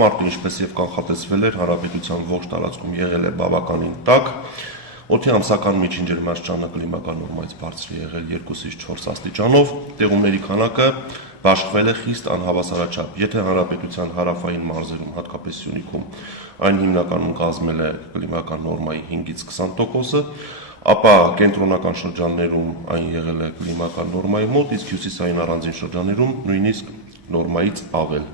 մարտը ինչպես եւ կանխատեսվել էր, հանրապետության ողջ տարածքում եղել է բավականին տաք։ Օդի ամսական միջին ջերմաստիճանը կլիմական նորմայից բարձր է եղել 2-ից 4 աստիճանով, տեղումների քանակը բաշխվել է խիստ անհավասարաչափ։ Եթե հանրապետության հարավային մարզերում, հատկապես Սյունիքում, այն հիմնականում կազմել է կլիմական նորմայի 5-ից 20%-ը, ապա կենտրոնական շրջաններում այն եղել է կլիմական նորմայի մոտ, իսկ հյուսիսային առանձին շրջաններում նույնիսկ նորմայից ավել։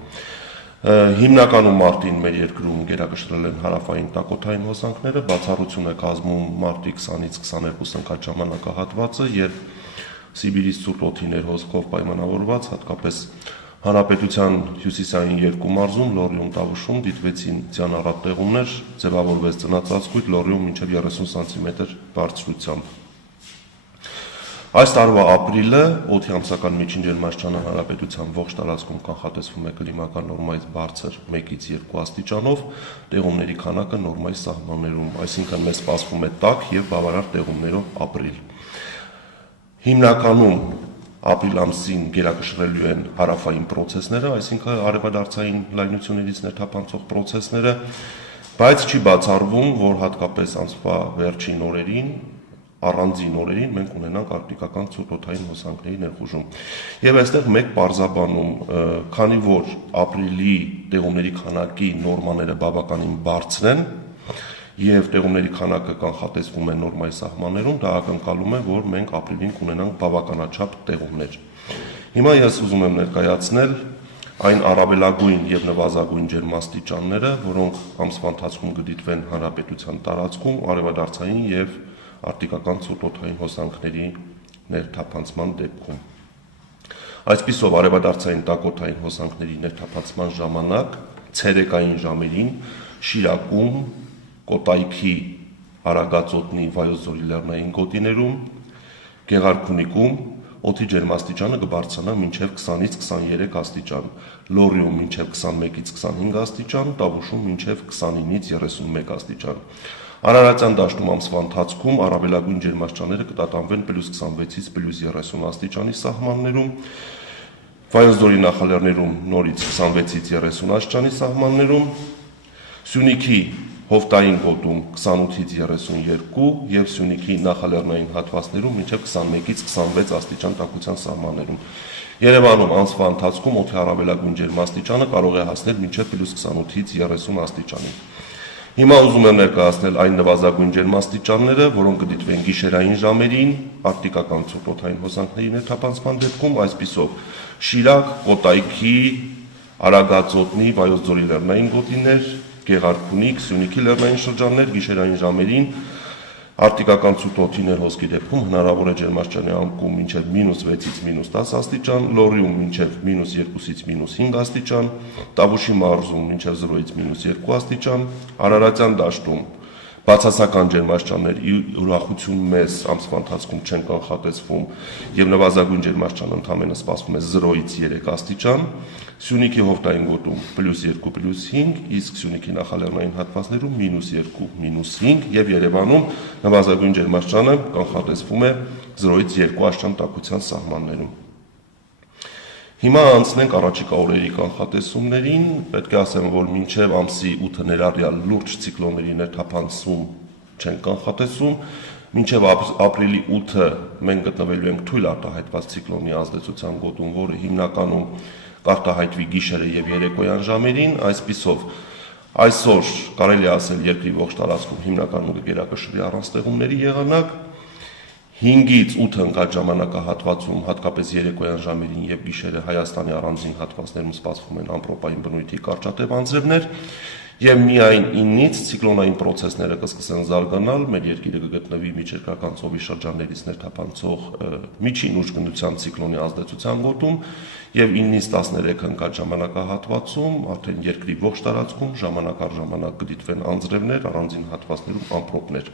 Հիմնականում մարտին մեր երկրում գերակշռել են հարավային տակոթային հոսանքները, բացառություն է կազմում մարտի 20-ից 22 ընկած ժամանակահատվածը, երբ Սիբիրից ցուրտ օդի ներհոսքով պայմանավորված, հատկապես հանրապետության հյուսիսային երկու մարզում Լոռիում, Տավուշում դիտվեցին ձյան առատ տեղումներ, ձևավորվեց ծնածածկույթ Լոռիում մինչև 30 սանտիմետր բարձրությամբ։ Այս տարվա ապրիլը օդի ամսական միջին ջերմաստիճանը հանրապետության ողջ տարածքում կանխատեսվում է կլիմական նորմայից բարձր 1-ից 2 աստիճանով, տեղումների քանակը նորմայի սահմաններում, այսինքն մեզ սպասվում է տաք եւ բավարար տեղումներով ապրիլ։ Հիմնականում ապրիլ ամսին գերակշռելու են հարավային պրոցեսները, այսինքն արևադարձային լայնություններից ներթափանցող պրոցեսները, բայց չի բացառվում, որ հատկապես ամսվա վերջին օրերին առանձին օրերին մենք ունենանք արկտիկական ցուրտ օդային հոսանքների ներխուժում։ Եվ այստեղ մեկ պարզաբանում, քանի որ ապրիլի տեղումների քանակի նորմաները բավականին բարձր են եւ տեղումների քանակը կանխատեսվում է նորմայի սահմաններում, դա ակնկալում է, որ մենք ապրիլին կունենանք բավականաչափ տեղումներ։ Հիմա ես ուզում եմ ներկայացնել այն առավելագույն եւ նվազագույն ջերմաստիճանները, որոնք ամսվա ընթացքում կդիտվեն հանրապետության տարածքում արևադարձային եւ արկտիկական ցուրտ օդային հոսանքների ներթափանցման դեպքում։ Այսպիսով արևադարձային տակոթային հոսանքների ներթափանցման ժամանակ ցերեկային ժամերին Շիրակում, Կոտայքի Արագածոտնի Վայոց ձորի լեռնային գոտիներում, Գեղարքունիքում օդի ջերմաստիճանը կբարձրանա մինչև 20-ից 23 աստիճան, Լոռիում մինչև 21-ից 25 աստիճան, Տավուշում մինչև 29-ից 31 աստիճան։ Արարատյան դաշտում ամսվա ընթացքում առավելագույն ջերմաստիճանները կտատանվեն +26-ից +30 աստիճանի սահմաններում, Վայոց ձորի նախալեռներում նորից 26-ից 30 աստիճանի սահմաններում, Սյունիքի հովտային գոտում 28-ից 32 եւ Սյունիքի նախալեռնային հատվածներում մինչև 21-ից 26 աստիճան տաքության սահմաններում։ Երևանում ամսվա ընթացքում օդի առավելագույն ջերմաստիճանը կարող է հասնել մինչև +28-ից 30 աստիճանի։ Հիմա ուզում եմ ներկայացնել այն նվազագույն ջերմաստիճանները, որոնք կդիտվեն գիշերային ժամերին, արկտիկական ցուրտ օդային հոսանքների ներթափանցման դեպքում, այսպիսով Շիրակ, Կոտայքի, Արագածոտնի, Վայոց ձորի լեռնային գոտիներ, Գեղարքունիք, Սյունիքի լեռնային շրջաններ, գիշերային ժամերին արկտիկական ցուրտ օդի ներհոսքի դեպքում հնարավոր է ջերմաստիճանի անկում մինչև -6-ից -10 աստիճան, Լոռիում մինչև -2-ից -5 աստիճան, Տավուշի մարզում մինչև 0-ից -2 աստիճան, Արարատյան դաշտում բացասական ջերմաստիճաններ ի ուրախություն մեզ ամսվա ընթացքում չեն կանխատեսվում եւ նվազագույն ջերմաստիճանը ընդամենը սպասվում է 0-ից 3 աստիճան, Սյունիքի հովտային գոտում +2, +5, իսկ Սյունիքի նախալեռնային հատվածներում -2, -5 եւ Երևանում նվազագույն ջերմաստիճանը կանխատեսվում է 0-ից 2 աստիճան տաքության սահմաններում։ Հիմա անցնենք առաջիկա օրերի կանխատեսումներին, պետք է ասեմ, որ մինչև ամսի 8-ը ներառյալ լուրջ ցիկլոնների ներթափանցում չեն կանխատեսում, մինչև ապրիլի 8-ը մենք գտնվելու ենք թույլ արտահայտված ցիկլոնի ազդեցության գոտում, որը հիմնականում կարտահայտվի գիշերը եւ երեկոյան ժամերին, այսպիսով այսօր կարելի է ասել երկրի ողջ տարածքում հիմնականում կգերակշռի առանց տեղումների եղանակ, 5-ից 8 ընկած ժամանակահատվածում, հատկապես երեկոյան ժամերին եւ գիշերը Հայաստանի առանձին հատվածներում սպասվում են ամպրոպային բնույթի կարճատև անձրևներ եւ միայն 9-ից ցիկլոնային պրոցեսները կսկսեն զարգանալ, մեր երկիրը կգտնվի միջերկրական ծովի շրջաններից ներթափանցող միջին ուժգնության ցիկլոնի ազդեցության գոտում եւ 9-ից 13 ընկած ժամանակահատվածում արդեն երկրի ողջ տարածքում ժամանակ առ ժամանակ կդիտվեն անձրևներ, առանձին հատվածներում ամպրոպներ։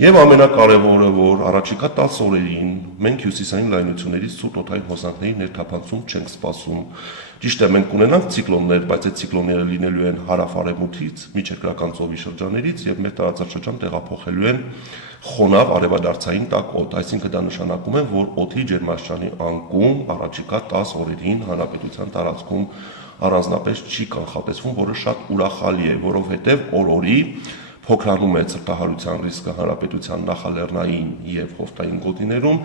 Եվ ամենակարևորը, որ առաջիկա 10 օրերին մենք հյուսիսային լայնություններից ցուրտ օդային հոսանքների ներթափանցում չենք սպասում։ Ճիշտ է, մենք կունենանք ցիկլոններ, բայց այդ ցիկլոնները լինելու են հարավ-արևմուտքից, միջերկրական ծովի շրջաններից եւ մեր տարածաշրջան տեղափոխելու են խոնավ արևադարձային տաք օդ, այսինքն դա նշանակում է, որ օդի ջերմաստիճանի անկում առաջիկա 10 օրերին հանրապետության տարածքում առանձնապես չի կանխատեսվում, որը շատ ուրախալի է, որովհետև օր-օրի փոքրանում է ցրտահարության ռիսկը հանրապետության նախալեռնային եւ հովտային գոտիներում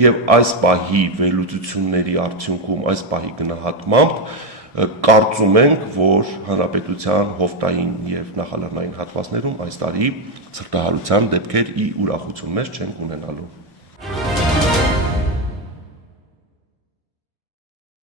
եւ այս պահի վերլուծությունների արդյունքում այս պահի գնահատմամբ կարծում ենք, որ հանրապետության հովտային եւ նախալեռնային հատվածներում այս տարի ցրտահարության դեպքեր ի ուրախություն մեծ չեն ունենալու։